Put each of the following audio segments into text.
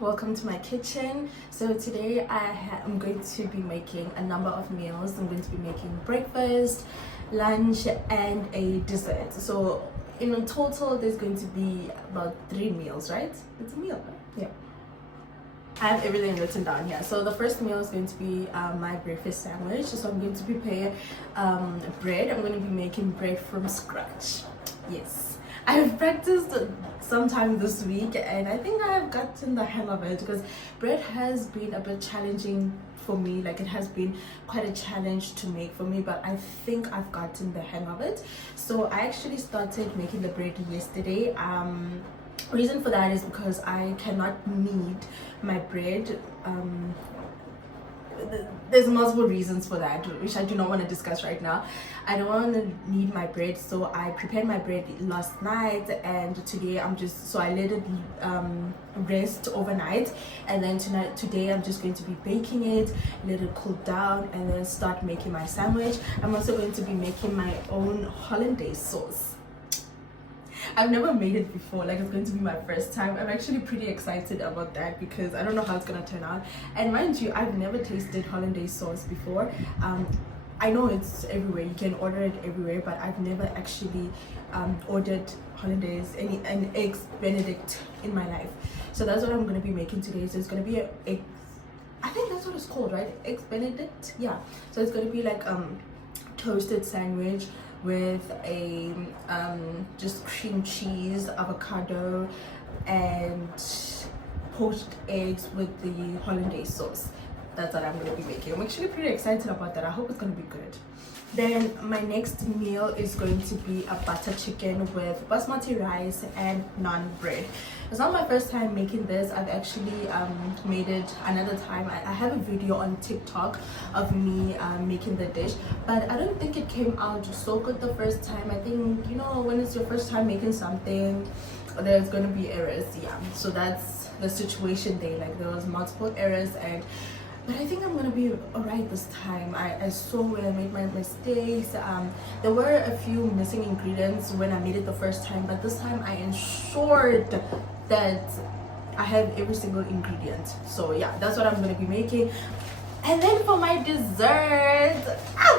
welcome to my kitchen. So today I'm going to be making a number of meals. I'm going to be making breakfast, lunch and a dessert. So in total there's going to be about 3 meals, right? It's a meal, right? Yeah, I have everything written down here. So the first meal is going to be my breakfast sandwich. So I'm going to prepare bread. I'm going to be making bread from scratch. Yes, I've practiced sometime this week and I think I have gotten the hang of it, because bread has been a bit challenging for me. Like, it has been quite a challenge to make for me, but I think I've gotten the hang of it. So I actually started making the bread yesterday. Reason for that is because I cannot knead my bread. There's multiple reasons for that, which I do not want to discuss right now. I don't want to knead my bread, so I prepared my bread last night, and today I let it rest overnight, and then today I'm just going to be baking it, let it cool down, and then start making my sandwich. I'm also going to be making my own hollandaise sauce. I've never made it before, like it's going to be my first time. I'm actually pretty excited about that because I don't know how it's gonna turn out. And mind you, I've never tasted hollandaise sauce before. I know it's everywhere, you can order it everywhere, but I've never actually ordered hollandaise and eggs benedict in my life. So that's what I'm going to be making today. So it's going to be I think that's what it's called, right? Eggs benedict. Yeah, so it's going to be like toasted sandwich with a just cream cheese, avocado and poached eggs with the hollandaise sauce. That's what I'm going to be making. I'm actually pretty excited about that. I hope it's going to be good. Then my next meal is going to be a butter chicken with basmati rice and naan bread. It's not my first time making this. I've actually made it another time. I have a video on TikTok of me making the dish, but I don't think it came out so good the first time. I think, you know, when it's your first time making something, there's going to be errors. Yeah, so that's the situation there. Like, there was multiple errors, but I think I'm gonna be alright this time. I saw where I made my mistakes. There were a few missing ingredients when I made it the first time, but this time I ensured that I have every single ingredient. So yeah, that's what I'm gonna be making. And then for my dessert,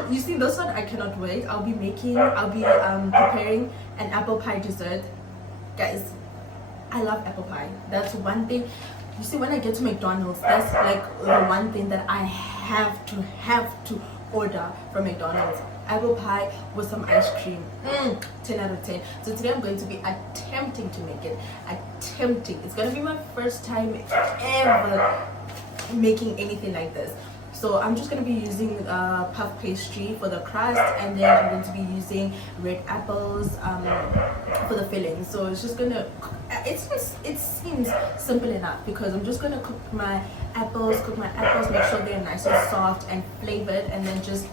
you see, this one I cannot wait. I'll be preparing an apple pie dessert. Guys, I love apple pie. That's one thing. You see, when I get to McDonald's, that's like the one thing that I have to order from McDonald's. Apple pie with some ice cream. 10 out of 10. So today I'm going to be attempting to make it. It's going to be my first time ever making anything like this. So I'm just going to be using puff pastry for the crust, and then I'm going to be using red apples for the filling. So it's just going to, it seems simple enough, because I'm just going to cook my apples, make sure they're nice and soft and flavored, and then just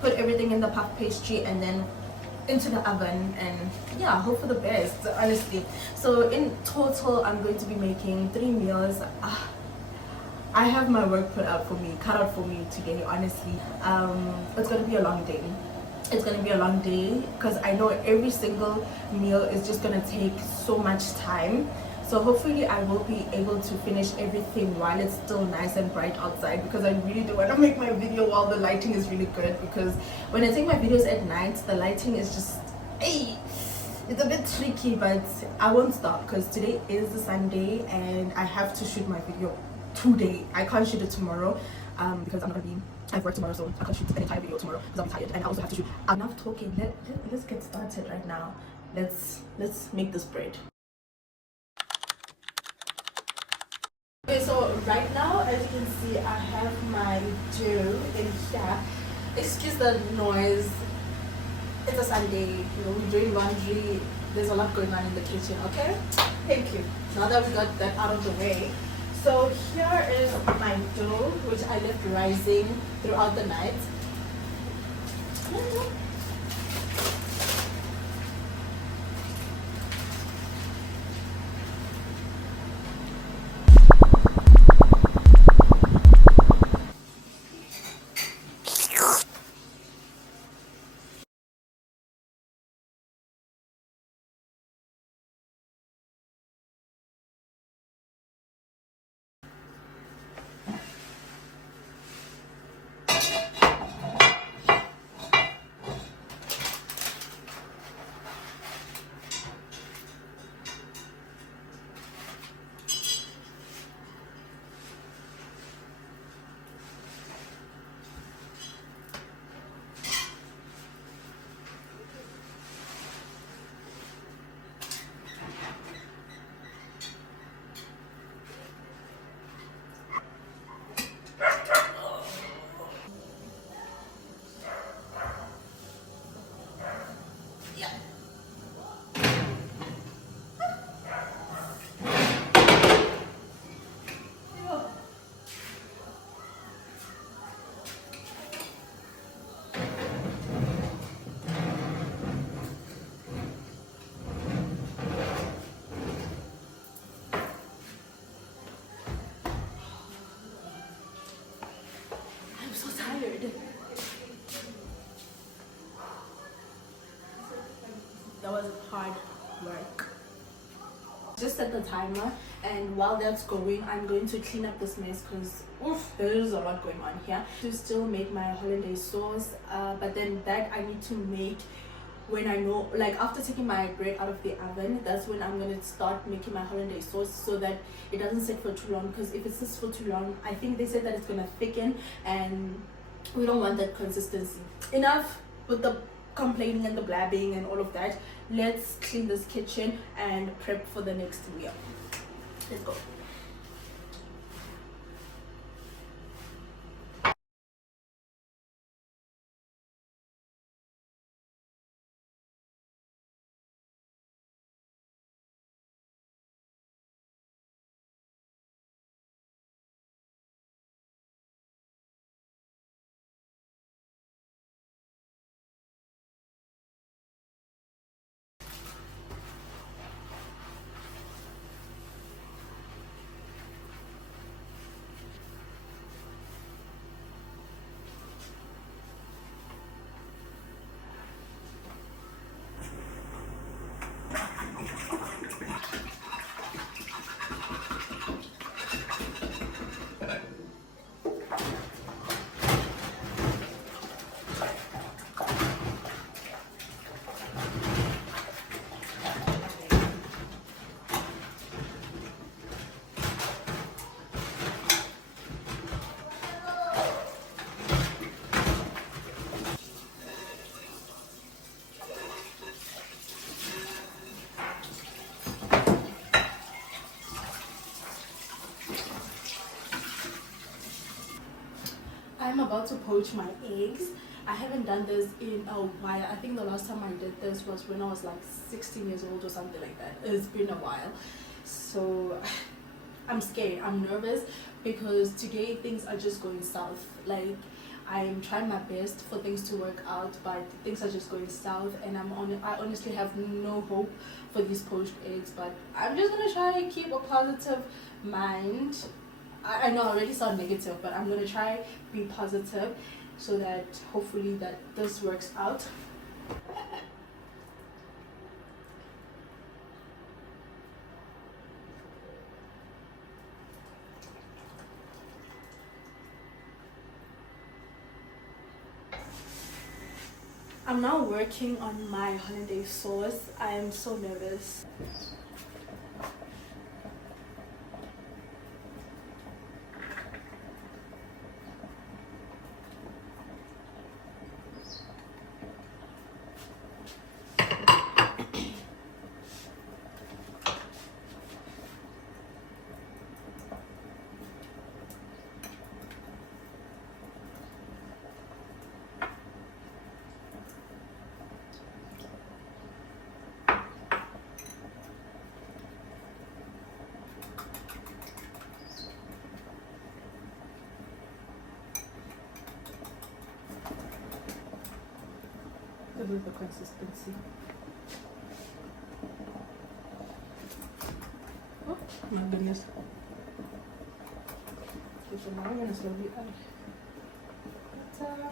put everything in the puff pastry and then into the oven, and yeah, hope for the best, honestly. So in total I'm going to be making 3 meals. I have my work cut out for me today, honestly. It's gonna be a long day. Because I know every single meal is just gonna take so much time. So hopefully I will be able to finish everything while it's still nice and bright outside, because I really do want to make my video while the lighting is really good, because when I take my videos at night, the lighting is just, it's a bit tricky, but I won't stop, because today is the Sunday and I have to shoot my video today. I can't shoot it tomorrow because I have work tomorrow, so I can't shoot an entire video tomorrow because I'll be tired, and I also have to shoot. Enough talking. Let's get started right now. Let's make this bread. Okay, so right now, as you can see, I have my dough in here. Excuse the noise. It's a Sunday, you know, we're doing laundry. There's a lot going on in the kitchen, okay? Thank you. Now that we got that out of the way, so here is my dough, which I left rising throughout the night. set the timer, and while that's going, I'm going to clean up this mess because there's a lot going on here. To still make my hollandaise sauce, but then that I need to make when I know, like after taking my bread out of the oven, that's when I'm gonna start making my hollandaise sauce so that it doesn't sit for too long, because if it sits for too long, I think they said that it's gonna thicken and we don't want that consistency. Enough with the complaining and the blabbing and all of that. Let's clean this kitchen and prep for the next meal. Let's go. I'm about to poach my eggs. I haven't done this in a while. I think the last time I did this was when I was like 16 years old or something like that. It's been a while. So I'm scared. I'm nervous because today things are just going south. Like I'm trying my best for things to work out, but things are just going south, and I honestly have no hope for these poached eggs. But I'm just gonna try and keep a positive mind. I know I already sound negative, but I'm gonna try be positive so that hopefully that this works out. I'm now working on my hollandaise sauce. I am so nervous. This is the consistency. Oh my goodness. Okay, so now I'm gonna slowly add butter.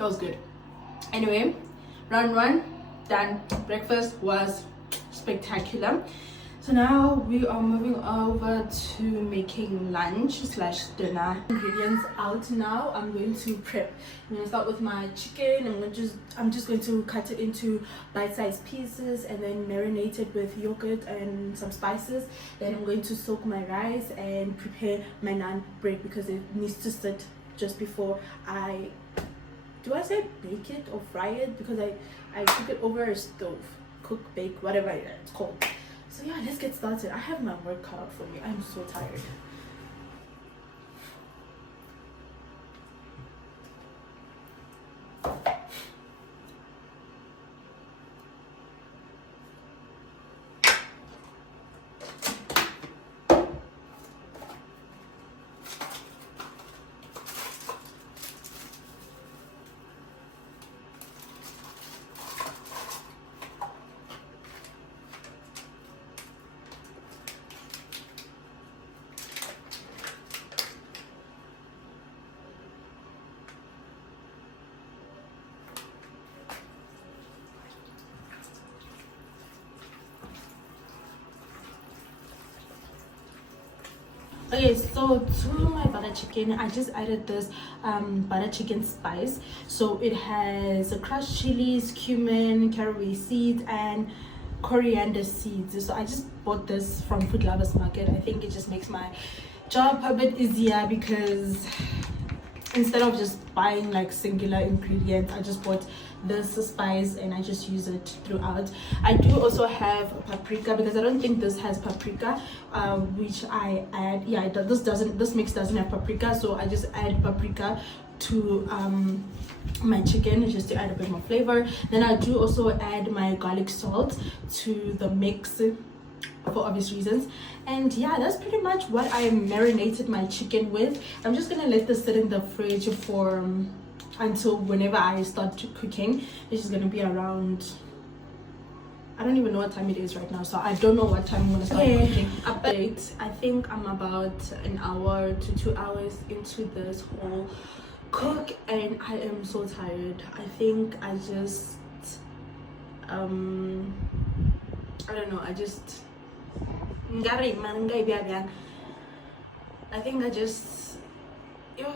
That was good. Anyway, round one done. Breakfast was spectacular. So now we are moving over to making lunch slash dinner. Ingredients out now. I'm going to prep. I'm going to start with my chicken. I'm just going to cut it into bite-sized pieces and then marinate it with yogurt and some spices. Then I'm going to soak my rice and prepare my naan bread because it needs to sit just before I say bake it or fry it, because I cook it over a stove. Cook, bake, whatever it's called. So yeah, let's get started. I have my work cut out for me. I'm so tired. Okay, so to my butter chicken, I just added this butter chicken spice. So it has crushed chilies, cumin, caraway seeds, and coriander seeds. So I just bought this from Food Lovers Market. I think it just makes my job a bit easier, because instead of just buying like singular ingredients, I just bought this spice and I just use it throughout. I do also have paprika, because I don't think this has paprika, which I add. Yeah, this mix doesn't have paprika, so I just add paprika to my chicken just to add a bit more flavor. Then I do also add my garlic salt to the mix for obvious reasons. And yeah, that's pretty much what I marinated my chicken with. I'm just gonna let this sit in the fridge for until whenever I start cooking, which is gonna be around, I don't even know what time it is right now, so I don't know what time I'm gonna start cooking. Update, I think I'm about an hour to 2 hours into this whole cook and I am so tired. I think I just I don't know, I think I just, yeah.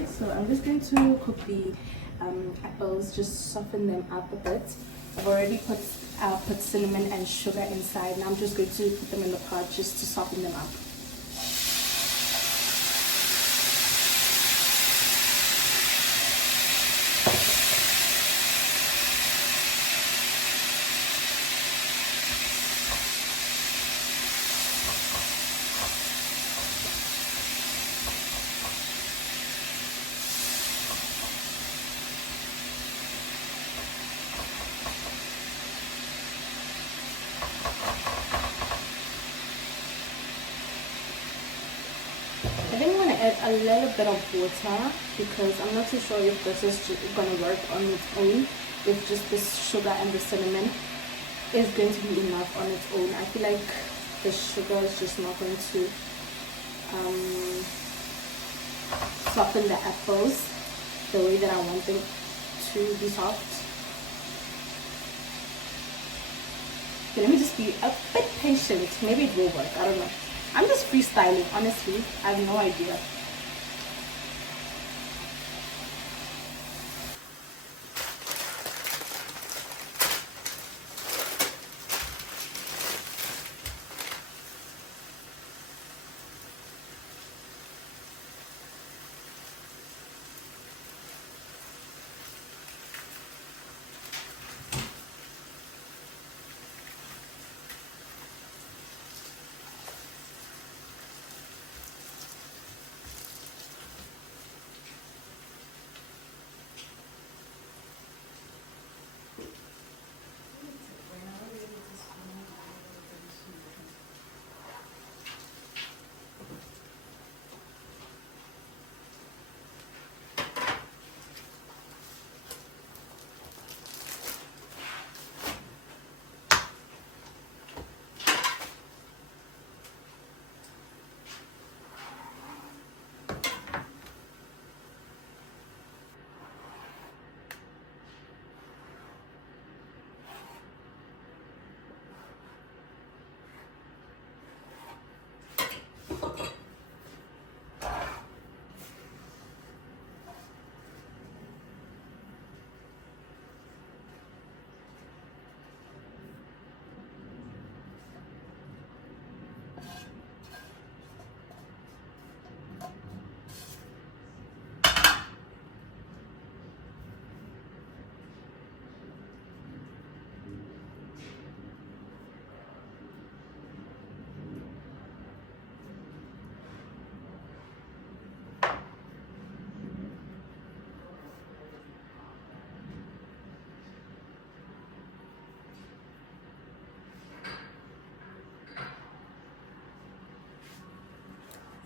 Okay, so I'm just going to cook the apples, just soften them up a bit. I've already put cinnamon and sugar inside. Now I'm just going to put them in the pot just to soften them up. I think I'm going to add a little bit of water because I'm not too sure if this is going to work on its own. If just the sugar and the cinnamon is going to be enough on its own. I feel like the sugar is just not going to soften the apples the way that I want them to be soft. Okay, let me just be a bit patient. Maybe it will work. I don't know. I'm just freestyling, honestly. I have no idea.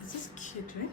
This is cute, right?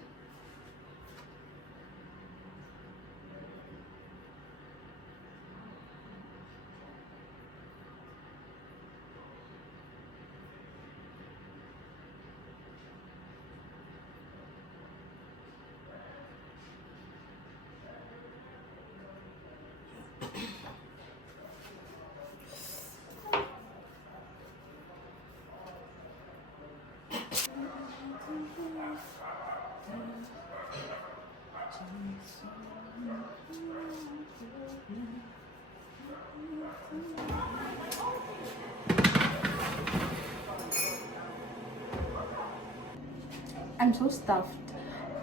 I'm so stuffed,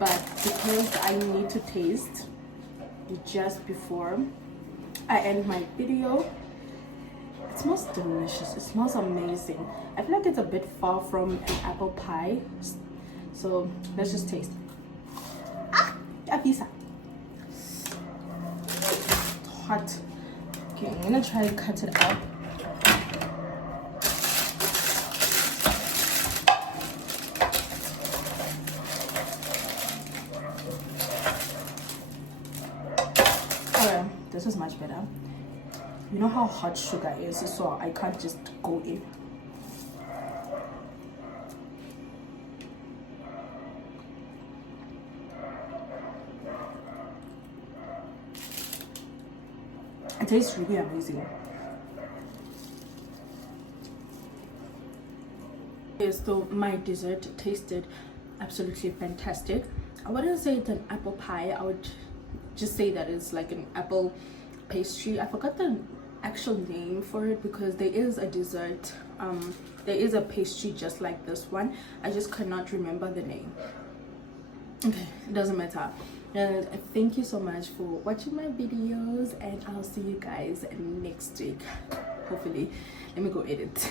but because I need to taste just before I end my video, it smells delicious. It smells amazing. I feel like it's a bit far from an apple pie, so let's just taste. A pizza. Hot. Okay, I'm gonna try to cut it up. Okay, this is much better. You know how hot sugar is, so I can't just go in. It tastes really amazing. Okay, so my dessert tasted absolutely fantastic. I wouldn't say it's an apple pie. I would just say that it's like an apple pastry. I forgot the actual name for it because there is a dessert, there is a pastry just like this one. I just cannot remember the name. Okay, it doesn't matter. And thank you so much for watching my videos, and I'll see you guys next week, hopefully. Let me go edit.